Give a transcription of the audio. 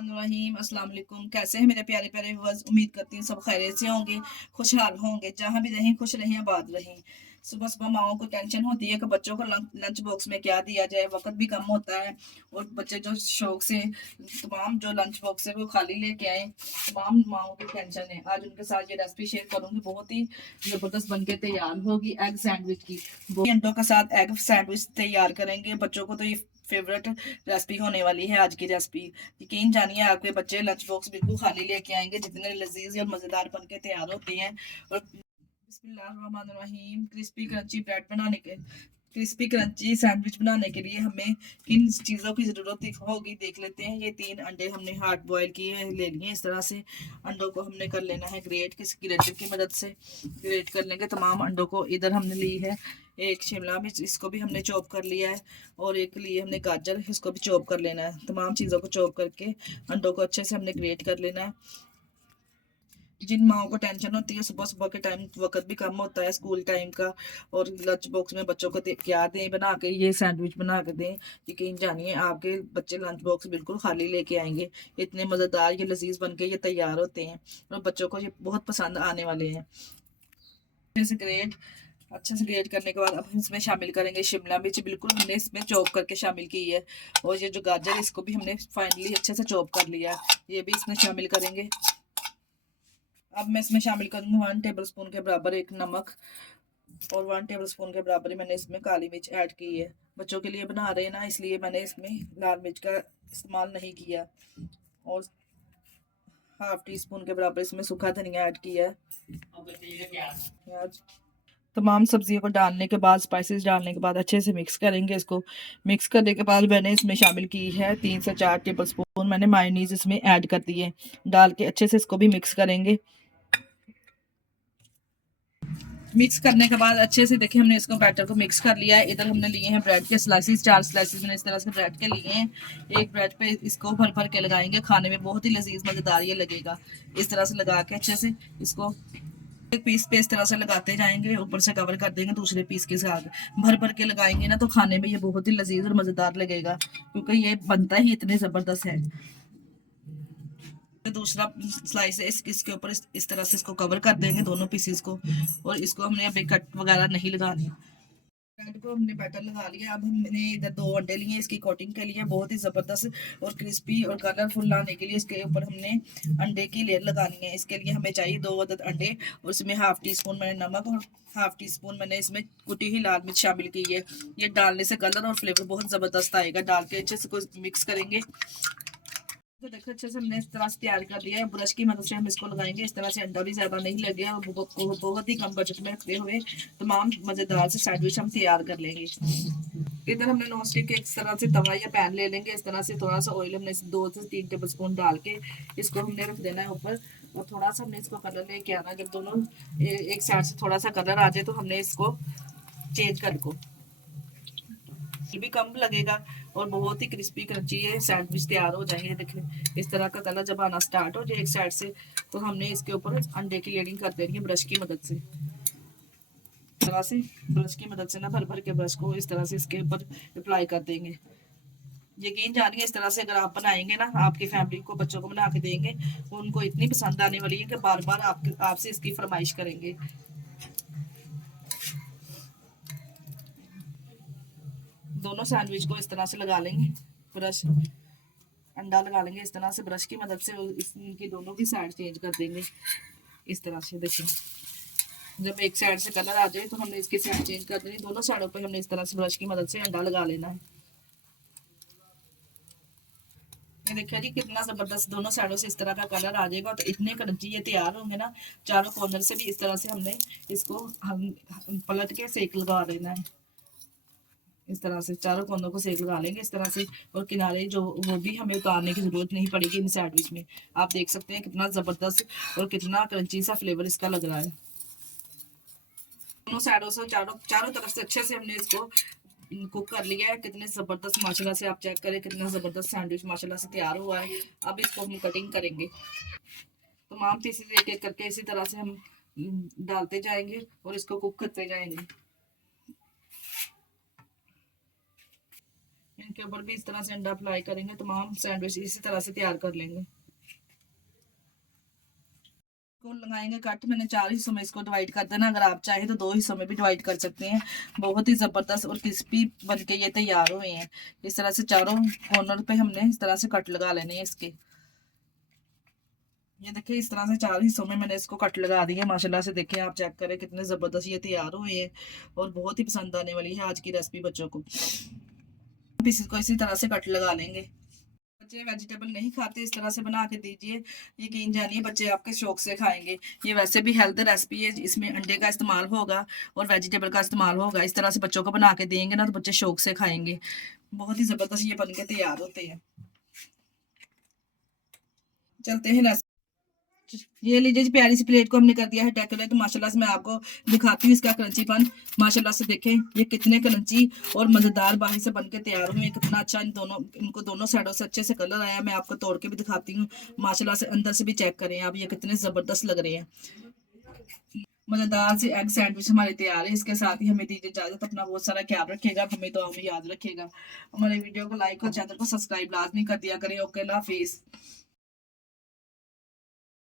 रहीम अस्सलाम वालेकुम। कैसे हैं मेरे प्यारे प्यारे व्यूअर्स। उम्मीद करती हूँ सब खैरियत से होंगे, खुशहाल होंगे, जहाँ भी रहें खुश रहें, आबाद रहें। सुबह सुबह माओ को टेंशन होती है कि बच्चों को लंच बॉक्स में क्या दिया जाए, वक्त भी कम होता है और बच्चे जो शौक से तमाम जो लंच बॉक्स है वो खाली लेके आए, तमाम माओ की टेंशन है। आज उनके साथ ये रेसिपी शेयर करूंगी, बहुत ही जबरदस्त बनके तैयार होगी एग सैंडविच की। अंडों के साथ एग सैंडविच तैयार करेंगे। बच्चों को तो ये फेवरेट रेसिपी होने वाली है आज की रेसिपी। यकीन जानिए आपके बच्चे लंच बॉक्स बिल्कुल खाली लेके आएंगे, जितने लजीज और मजेदार बनके तैयार होते हैं। और बिस्मिल्लाहिर्रहमानिर्रहीम। क्रिस्पी क्रंची सैंडविच बनाने के लिए हमें किन चीज़ों की ज़रूरत होगी देख लेते हैं। ये 3 अंडे हमने हार्ड बॉयल किए ले लिए। इस तरह से अंडों को हमने कर लेना है ग्रेट, किसी ग्रेटर की मदद से ग्रेट कर लेंगे तमाम अंडों को। इधर हमने ली है एक शिमला मिर्च, इसको भी हमने चॉप कर लिया है, और एक लिए हमने गाजर, इसको भी चॉप कर लेना है। तमाम चीज़ों को चॉप करके अंडों को अच्छे से हमने ग्रेट कर लेना है। जिन माओ को टेंशन होती है सुबह सुबह के टाइम, वक्त भी कम होता है स्कूल टाइम का, और लंच बॉक्स में बच्चों को क्या दें बना के, ये सैंडविच बना के दें। यकीन जानिए आपके बच्चे लंच बॉक्स बिल्कुल खाली लेके आएंगे। इतने मज़ेदार ये लजीज बन के ये तैयार होते हैं और बच्चों को ये बहुत पसंद आने वाले हैं। अच्छे से ग्रेट करने के बाद अब हम इसमें शामिल करेंगे शिमला मिर्च, बिल्कुल हमने इसमें चॉप करके शामिल की है। और ये जो गाजर, इसको भी हमने फाइनली अच्छे से चॉप कर लिया है, ये भी इसमें शामिल करेंगे। अब मैं इसमें शामिल करूंगी 1 टेबल स्पून के बराबर एक नमक, और 1 टेबल स्पून के बराबर मैंने इसमें काली मिर्च ऐड की है। बच्चों के लिए बना रहे हैं ना, इसलिए मैंने इसमें लाल मिर्च का इस्तेमाल नहीं किया। और हाफ टी स्पून के बराबर इसमें सूखा धनिया ऐड किया है। तमाम सब्जियों को डालने के बाद, स्पाइसेस डालने के बाद अच्छे से मिक्स करेंगे। इसको मिक्स करने के बाद मैंने इसमें शामिल की है 3 से 4 टेबल स्पून मैंने मायोनीज इसमें ऐड कर दी है। डाल के अच्छे से इसको भी मिक्स करेंगे। मिक्स करने के बाद अच्छे से देखिए हमने इसको बैटर को मिक्स कर लिया है। इधर हमने लिए हैं ब्रेड के स्लाइसिस, 4 स्लाइसिस मैंने इस तरह से ब्रेड के लिए हैं। एक ब्रेड पे इसको भर भर के लगाएंगे, खाने में बहुत ही लजीज मजेदार ये लगेगा। इस तरह से लगा के अच्छे से इसको एक पीस पे इस तरह से लगाते जाएंगे, ऊपर से कवर कर देंगे दूसरे पीस के साथ। भर भर के लगाएंगे ना तो खाने में ये बहुत ही लजीज और मजेदार लगेगा, क्योंकि ये बनता ही इतने जबरदस्त है। दूसरा स्लाइस है इसके ऊपर इस तरह से इसको कवर कर देंगे दोनों पीसेस को, और इसको हमने अभी कट वगैरह नहीं लगानी। ब्रेड को हमने बैटर लगा लिया। अब हमने इधर 2 अंडे लिए इसकी कोटिंग के लिए, बहुत ही जबरदस्त और क्रिस्पी और कलरफुल लाने के लिए इसके ऊपर हमने अंडे की लेयर लगानी है। इसके लिए हमें चाहिए 2 अदद अंडे, और इसमें हाफ टी स्पून मैंने नमक और हाफ टी स्पून मैंने इसमें कुटी हुई लाल मिर्च शामिल की है। ये डालने से कलर और फ्लेवर बहुत जबरदस्त आएगा। डाल के अच्छे से मिक्स करेंगे। तो देखो अच्छे से हमने इस तरह से तैयार कर लिया है। ब्रश की मदद से हम इसको लगाएंगे, इस तरह से अंडा भी ज्यादा नहीं लगे और बहुत ही कम बजट में रखते हुए तमाम मजेदार से सैंडविच हम तैयार कर लेंगे। इधर हमने नॉन स्टिक इस तरह से तवा या पैन ले लेंगे। इस तरह से थोड़ा सा ऑयल हमने 2 से 3 टेबल स्पून डाल के इसको हमने रख देना है ऊपर, और थोड़ा सा हमने इसको कलर लेके आना। जब दोनों एक साइड से थोड़ा सा कलर आ जाए तो हमने इसको चेंज कर को भी कम लगेगा और बहुत ही क्रिस्पी क्रंची ये सैंडविच तैयार हो जाएंगे। देखिए इस तरह का कलर जब आना स्टार्ट हो जाए एक साइड से, तो हमने इसके ऊपर अंडे की लेयरिंग कर देनी है ब्रश की मदद से। तरह से ब्रश की मदद से ना भर भर के ब्रश को इस तरह से इसके ऊपर अप्लाई कर देंगे। यकीन जानिए इस तरह से अगर आप बनाएंगे ना, आपकी फैमिली को बच्चों को बना के देंगे, उनको इतनी पसंद आने वाली है कि बार बार आपसे इसकी फरमाइश करेंगे। दोनों सैंडविच को इस तरह से लगा लेंगे, ब्रश अंडा लगा लेंगे इस तरह से ब्रश की मदद से, इनकी दोनों की साइड चेंज कर देंगे इस तरह से। देखिए जब एक साइड से कलर आ जाए तो हमने इसकी साइड चेंज कर देनी। दोनों साइडों पे हमने इस तरह से ब्रश की मदद से अंडा लगा लेना है। ये देखिए जी कितना जबरदस्त दोनों साइडों से इस तरह का कलर आ जाएगा, तो इतने क्रंची ये तैयार होंगे ना। चारों कॉर्नर से भी इस तरह से हमने इसको हम पलट के सेक लगा देना है। इस तरह से चारों कोनों को सेक लगा लेंगे इस तरह से, और किनारे जो वो भी हमें उतारने की जरूरत नहीं पड़ेगी इन सैंडविच में। आप देख सकते हैं कितना जबरदस्त और कितना क्रंची सा फ्लेवर इसका लग रहा है। दोनों साइडों से चारों चारों तरफ से अच्छे से हमने इसको कुक कर लिया है। कितने जबरदस्त माशाल्लाह से, आप चेक करें कितना जबरदस्त सैंडविच माशाल्लाह से तैयार हुआ है। अब इसको हम कटिंग करेंगे। तमाम पीसेस एक एक करके इसी तरह से हम डालते जाएंगे और इसको कुक करते जाएंगे। इनके ऊपर भी इस तरह से अंडा अप्लाई करेंगे, तमाम सैंडविच इसी तरह से तैयार कर लेंगे। को लगाएंगे कट, मैंने 4 हिस्सों में इसको डिवाइड कर देना, अगर आप चाहे तो 2 हिस्सों में भी डिवाइड कर सकते हैं। बहुत ही ज़बरदस्त और क्रिस्पी बन के ये तैयार हुए हैं। इस तरह से चारों कॉर्नर पे हमने इस तरह से कट लगा लेने हैं इसके। ये देखिए इस तरह से 4 हिस्सों में मैंने इसको कट लगा दिए। माशाल्लाह से देखिए, आप चेक करें कितने ज़बरदस्त ये तैयार हुए हैं और बहुत ही पसंद आने वाली है आज की रेसिपी बच्चों को। पीसेस को इसी तरह से कट लगा लेंगे। बच्चे वेजिटेबल नहीं खाते, इस तरह से बना के दीजिए, यकीन जानिए बच्चे आपके शौक से खाएंगे। ये वैसे भी हेल्थ रेसिपी है, इसमें अंडे का इस्तेमाल होगा और वेजिटेबल का इस्तेमाल होगा। इस तरह से बच्चों को बना के देंगे ना तो बच्चे शौक से खाएंगे। बहुत ही ज़बरदस्त ये बन के तैयार होते हैं। चलते हैं रेसिपी। ये लीजिए जी, प्यारी सी प्लेट को हमने कर दिया है डेकोरेट। माशाल्लाह से मैं आपको दिखाती हूँ इसका क्रंचीपन। माशाल्लाह से देखें ये कितने क्रंची और मजेदार बाहर से बनके तैयार हुए हैं। कितना अच्छा इनको दोनों साइडों से अच्छे से कलर आया। मैं आपको तोड़ के भी दिखाती हूँ। माशाल्लाह से अंदर से भी चेक करें आप, ये कितने जबरदस्त लग रहे हैं। मजेदार से एग सैंडविच हमारे तैयार है। इसके साथ ही हमें दीजिए इजाजत। अपना बहुत सारा ख्याल रखिएगा, हमें तो हमें याद रखिएगा। हमारे वीडियो को लाइक और चैनल को सब्सक्राइब लाजमी कर दिया करें। ओके, अल्लाह हाफिज।